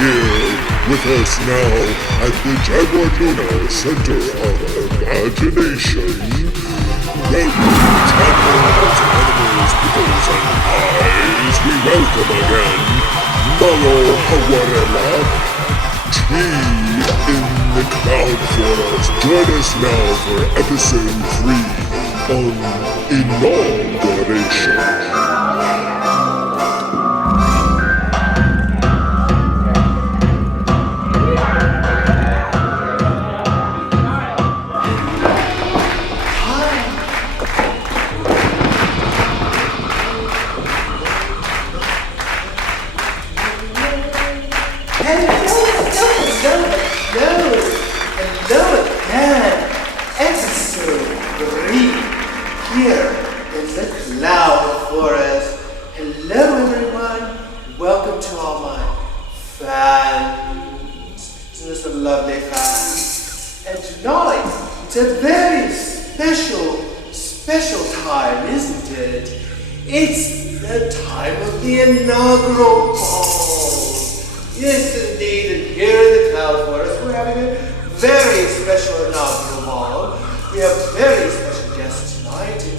here with us now at the Jaguarrrella Center of Imagination. Jaguars, animals, peoples, and eyes, we welcome again Jaguarrella, Tree in the Cloud Forest. Join us now for episode 3 on Inauguration. Hello again. Episode 3 here in the Cloud Forest. Hello everyone. Welcome to all my fans. Just a lovely fans. And tonight it's a very special time, isn't it? It's the time of the inaugural ball. Yes, indeed, and here in the Cloud Forest, we're having a very special inaugural ball. We have very special guests tonight, and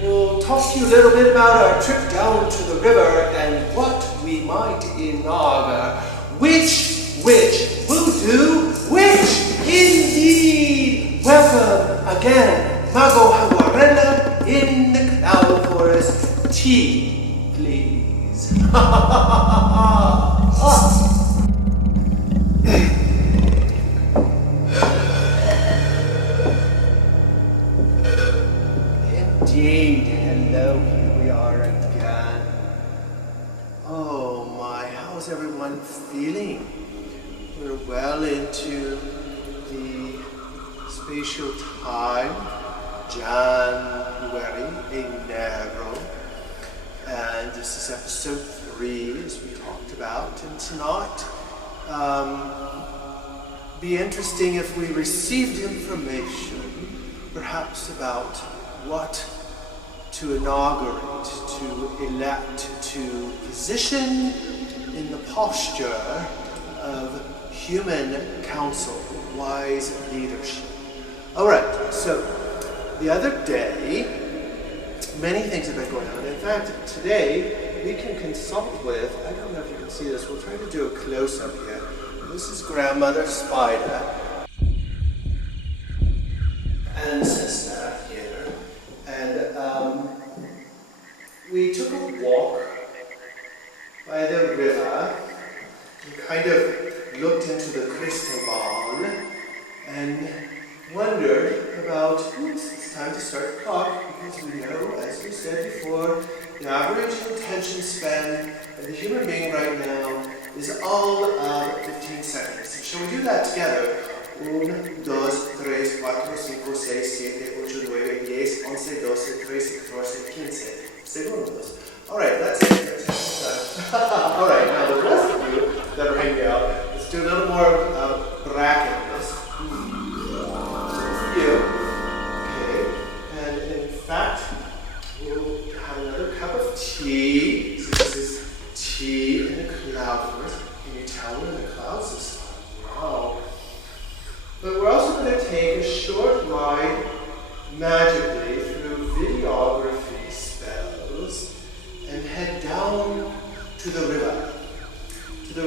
we'll talk to you a little bit about our trip down to the river and what we might inaugurate. Which will do which, indeed. Welcome again, Jaguarrrella in the Cloud Forest. Tea, please. Indeed, hello, here we are again. Oh my, how's everyone feeling? We're well into the spatial time, January, and this is episode 3, as we talked about, and tonight, be interesting if we received information, perhaps about what to inaugurate, to elect, to position in the posture of human counsel, wise leadership. All right, so the other day, many things have been going on. In fact, today we can consult with, I don't know if you can see this, we'll try to do a close-up here. This is Grandmother Spider and Sister here. And we took a walk by the river and kind of looked into the crystal ball and wondered about, it's time to start the clock, because we know, as we said before, the average attention span of the human being right now is all of 15 seconds. So shall we do that together? 1, 2, 3, 4, 5, 6, 7, 8, 9, 10, 11, 12, 13, 14, 15 segundos. All right, that's it. All right, now the rest of you that are hanging out, let's do a little more bracket on this. You. Okay, and in fact, we'll have another cup of tea. So this is tea in the cloud forest. Can you tell we're in the clouds this time? Wow. But we're also going to take a short ride magically through videography spells and head down to the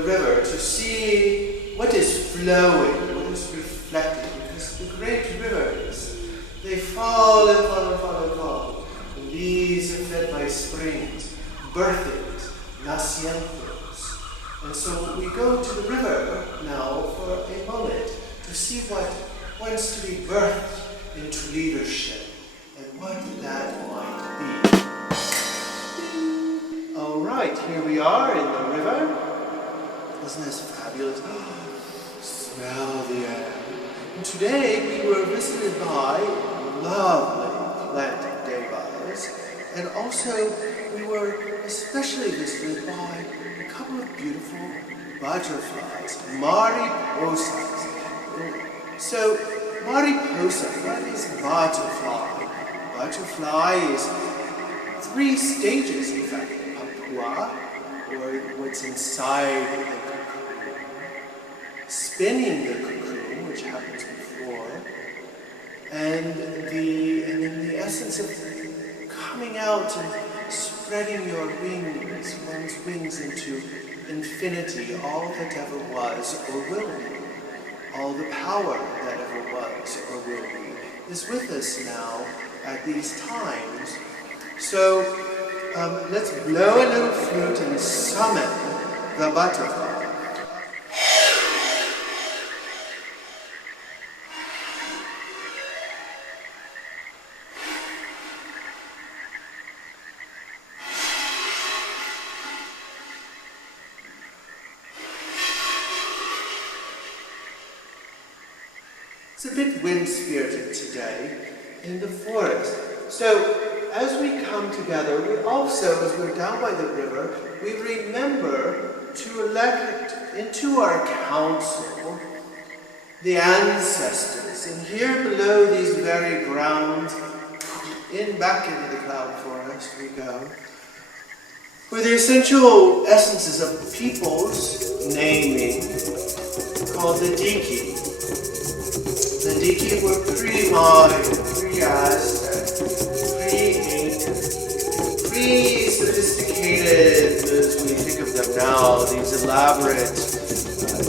river to see what is flowing, what is reflecting, because the great rivers, they fall and fall and fall and fall. And these are fed by springs, birthings, nacimientos. And so we go to the river now for a moment to see what wants to be birthed into leadership and what that might be. All right, here we are in the river. Isn't this fabulous? Smell the air. And today we were visited by lovely plant devas, and also we were especially visited by a couple of beautiful butterflies, mariposas. So, mariposa, what is butterfly? Butterfly is 3 stages, in fact. Papua, or what's inside the cocoon. spinning the cocoon, which happens before, and then the essence of coming out and spreading your wings, one's wings into infinity, all that ever was or will be, all the power that ever was or will be, is with us now at these times. So let's blow a little flute and summon the butterfly. It's a bit wind-spirited today in the forest. So as we come together, we also, as we're down by the river, we remember to elect into our council the ancestors. And here below these very grounds, back into the cloud forest we go, where the essential essences of peoples naming, called the Diki. The Diki were pre-Mayan, pre-Aztec, pre-Incan, pre-sophisticated as we think of them now, these elaborate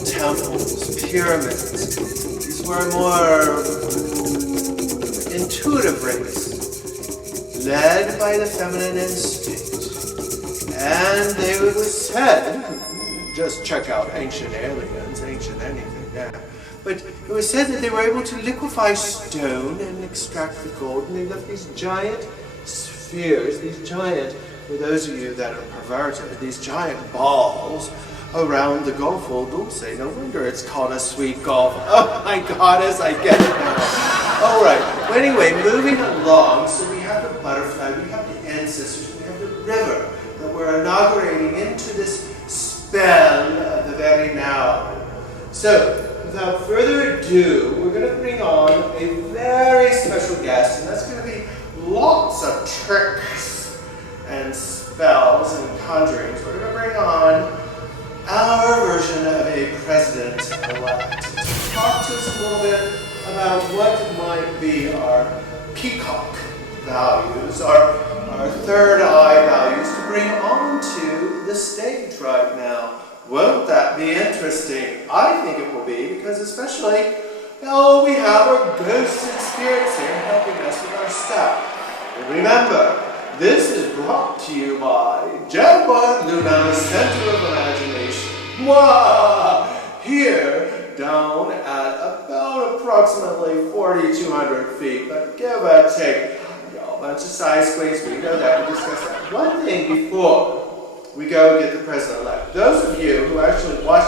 temples, pyramids. These were a more intuitive race, led by the feminine instinct. And it was said, just check out ancient aliens, ancient anything, yeah. But it was said that they were able to liquefy stone and extract the gold, and they left these giant spheres, these giant, for those of you that are perverted, these giant balls around the Golfo Dulce. No wonder it's called a sweet Gulf. Oh my goddess, I get it now. All right, well, anyway, moving along, so we have the butterfly, we have the ancestors, we have the river that we're inaugurating into this spell of the very now. So, without further ado, we're going to bring on a very special guest, and that's going to be lots of tricks and spells and conjurings. We're going to bring on our version of a president-elect to talk to us a little bit about what might be our peacock values, our third eye values to bring onto the stage right now. Won't that be interesting? I think it will be, because especially, we have our ghosts and spirits here helping us with our stuff. And remember, this is brought to you by Jaguarrrella Center of Imagination. Mwah! Here, down at about approximately 4,200 feet, but give or take, a bunch of side squeaks, we know that, we discussed that. One thing before we go get the president-elect. Those of you who actually watch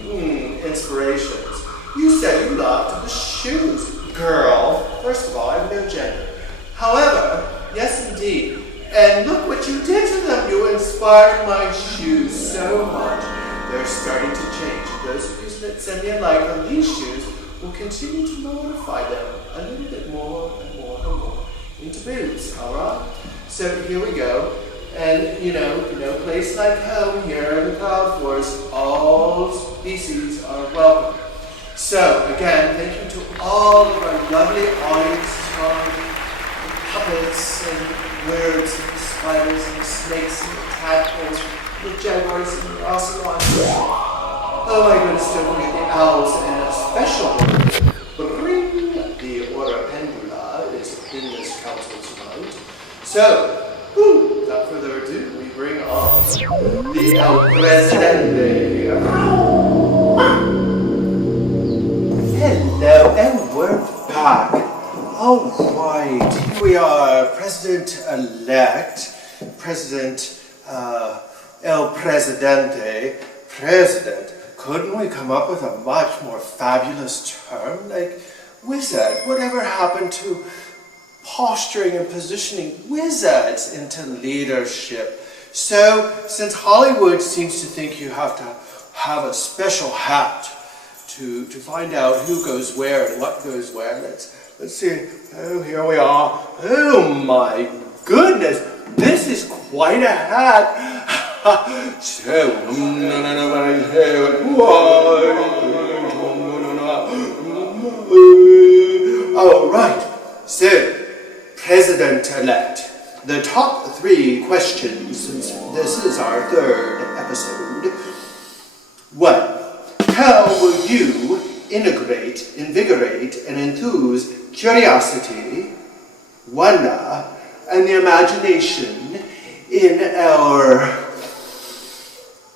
these inspirations, you said you loved the shoes. Girl, first of all, I have no gender. However, yes indeed, and look what you did to them. You inspired my shoes so much. They're starting to change. Those of you that send me a like on these shoes will continue to modify them a little bit more and more and more into boots, alright? So here we go. And, no place like home here in the cloud forest, all species are welcome. So, again, thank you to all of our lovely audience, the puppets and birds and the spiders and the snakes and the tadpoles, the jaguars and the ocelots. Oh my goodness, don't forget the owls, and a special bring the Ora Pendula is in this council tonight. So, without further ado, we bring on the El Presidente. Hello, and we're back. All right, here we are, President-elect, President El Presidente, President. Couldn't we come up with a much more fabulous term, like wizard? Whatever happened to posturing and positioning wizards into leadership? So, since Hollywood seems to think you have to have a special hat to find out who goes where and what goes where, let's see. Oh, here we are. Oh my goodness, this is quite a hat. So, All right. So, President-elect, the top 3 questions, since this is our 3rd episode. 1. How will you integrate, invigorate, and enthuse curiosity, wonder, and the imagination in our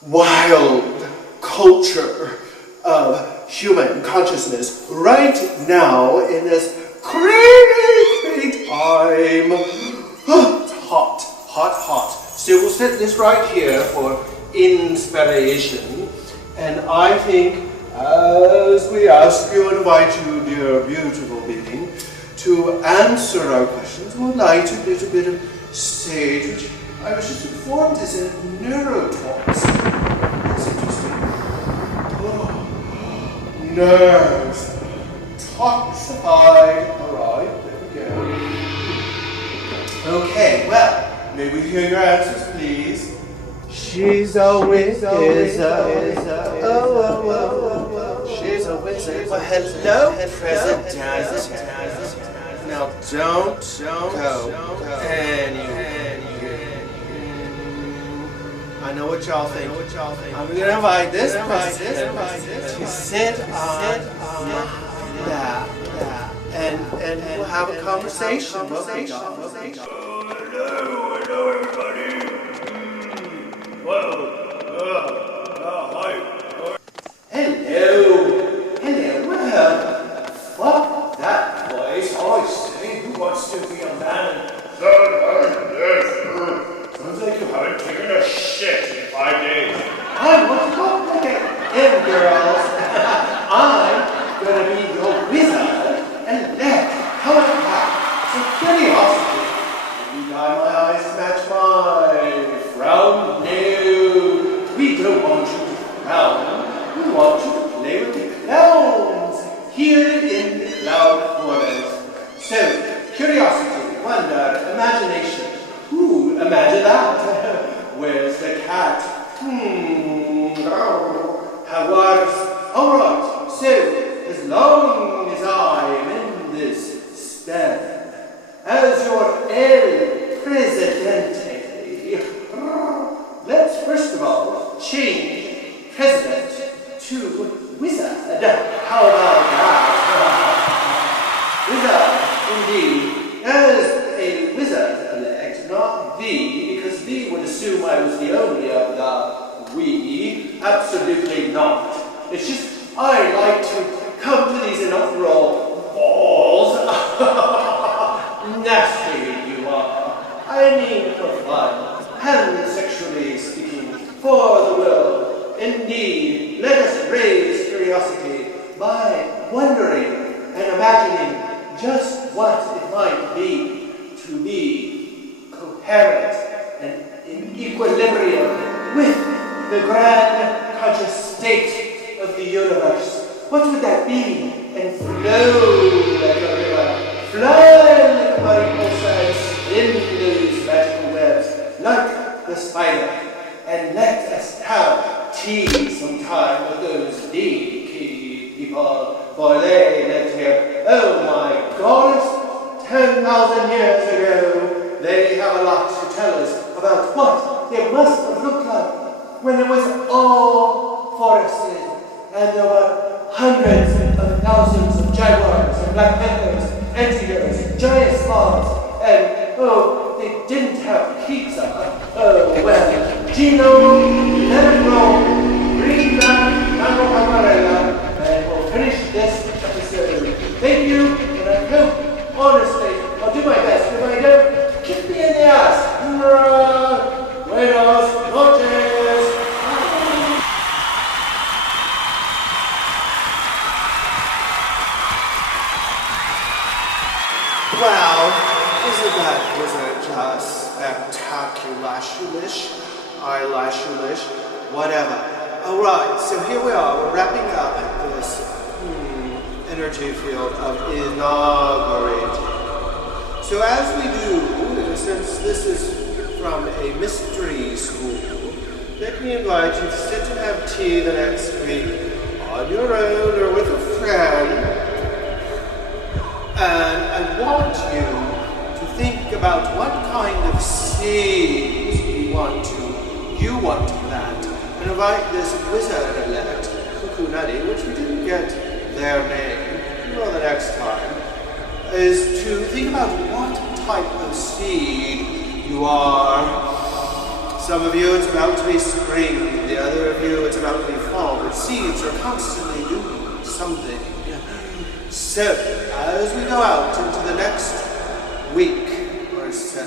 wild culture of human consciousness right now in this crazy time? It's hot, hot, hot. So we'll set this right here for inspiration. And I think as we ask you and invite you, dear beautiful being, to answer our questions, we'll light a little bit of sage, which I was just informed is a neurotoxin. That's interesting. Oh, nerves. Toxified. Alright, there we go. Okay, well, may we hear your answers, please? She's a wizard. She's a wizard. Well, hello, President. Now don't go anywhere. I know what y'all think. I'm gonna invite this president to sit on that, and we'll have a conversation. Hello, everybody. Well, hi. Hello, well, fuck that voice. I say, who wants to be a man? Sounds like you haven't taken a shit in 5 days. I want to talk like him, girls. I'm gonna be your wizard, and let how it happens. So curiosity. You got my eyes to match my frown? No, we don't want you to frown. We want you to play with the clowns here in the cloud forest. So, curiosity, wonder, imagination. Ooh, imagine that. Where's the cat? Jaguars. Alright, so as long as I'm in this stand as your El Presidente, let's first of all change president to wizard. How about that? Wizard, indeed. As a wizard-elect, not thee, because thee would assume I was the only of the we. Absolutely not. It's just I like to come to these inaugural balls. Nasty you are. I mean for fun, and sexually speaking, for the world. Indeed, let us raise curiosity by wondering and imagining just what it might be to be coherent and in equilibrium with the grand conscious state of the universe. What would that be? And flow like a river, fly like a mariposa, and spin those magical webs like the spider. And let us have tea sometime with those deep people, for they lived here, oh my goddess, 10,000 years ago. They have a lot to tell us about what it must have looked like when it was all forested, and there were hundreds of thousands of jaguars and black panthers, anteaters, giant sloths, and oh, they didn't have pizza. Oh well, Gino, let it roll, bring back Jaguarrella, and we'll finish this episode. Thank you, and I hope, honestly, I'll do my best. If I don't, kick me in the ass. Buenos noches. Wow, isn't that wizard just spectacular-ish, eyelashulish, whatever. Alright, so here we are, we're wrapping up this energy field of inaugurating. So as we do, since this is from a mystery school, let me invite you to sit and have tea the next week on your own or with a friend. And I want you to think about what kind of seeds you want to plant. And invite this wizard-elect, Kukunati, which we didn't get their name, well, the next time, is to think about what type of seed you are. Some of you, it's about to be spring. The other of you, it's about to be fall. But seeds are constantly doing something. So, as we go out into the next week or so,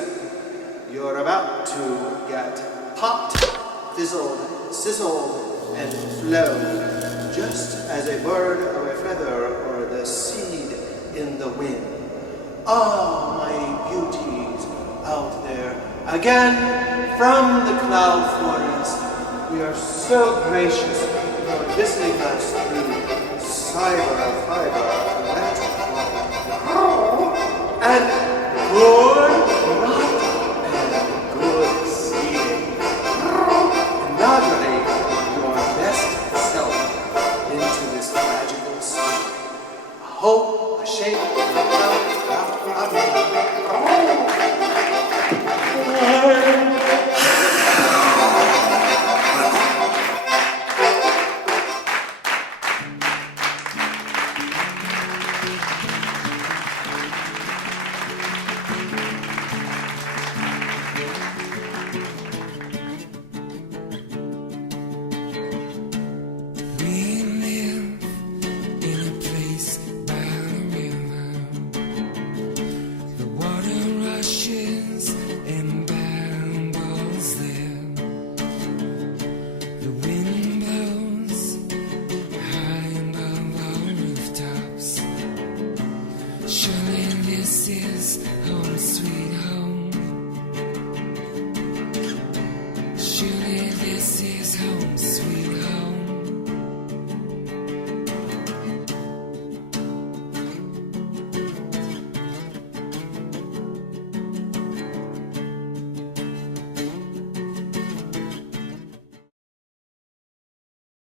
you're about to get popped, fizzled, sizzled, and flown, just as a bird or a feather or the seed in the wind. Ah, my beauties out there. Again, from the cloud forest, we are so gracious for visiting us through fiber, and good night and good seeing. Inaugurate your best self into this magical scene. A hope, a shape, and a This is home sweet home. Surely this is